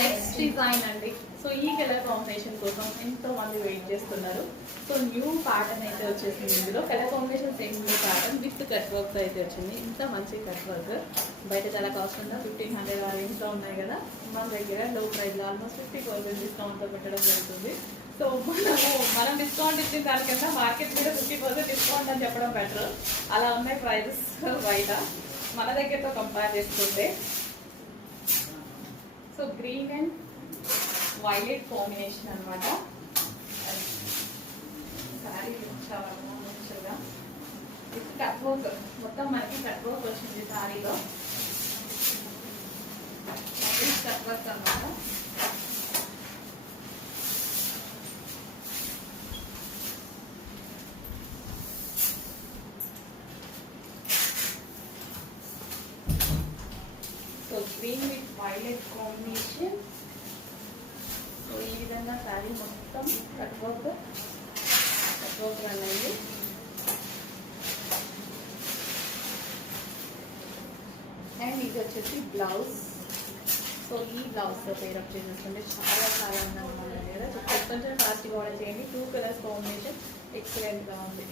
Next design అండి. So ఈ colour combination కోసం ఎంతో మంది వెయిట్ చేస్తున్నారు. సో న్యూ ప్యాటర్న్ అయితే వచ్చేసింది. ఇందులో colour combination same new pattern with cut work అయితే వచ్చింది. ఇంత మంచి కట్ వర్క్ బయట చాలా కాస్ట్ ఉందా 1500 ఆ రేంజ్లో ఉన్నాయి కదా, మన దగ్గర లో ప్రైస్లో ఆల్మోస్ట్ 50% డిస్కౌంట్తో పెట్టడం జరుగుతుంది. సో మనం డిస్కౌంట్ ఇచ్చిన దానికన్నా మార్కెట్ మీద 50% డిస్కౌంట్ అని చెప్పడం బెటర్. అలా ఉన్నాయి ప్రైజెస్ బయట మన దగ్గరతో కంపేర్ చేసుకుంటే. So green and violet combination అనమాట. శారీ చాలా మంచిగా విత్ కట్ వర్క్, మొత్తం మనకి కట్ వర్క్ వచ్చింది శారీలో. కట్ వర్క్ అనమాట. So green with violet combination. So ఈ విధంగా శారీ మొత్తం కట్ వర్క్ అనేది. అండ్ ఇది వచ్చేసి బ్లౌజ్. సో ఈ బ్లౌజ్తో పేరప్ చేసేస్తుంటే చాలా చాలా అందంగా ఉంది కదా. కొంచెం ఫాస్ట్గా ఆర్డర్ చేయండి. 2 కలర్స్ కాంబినేషన్ ఎక్సలెంట్గా ఉంది.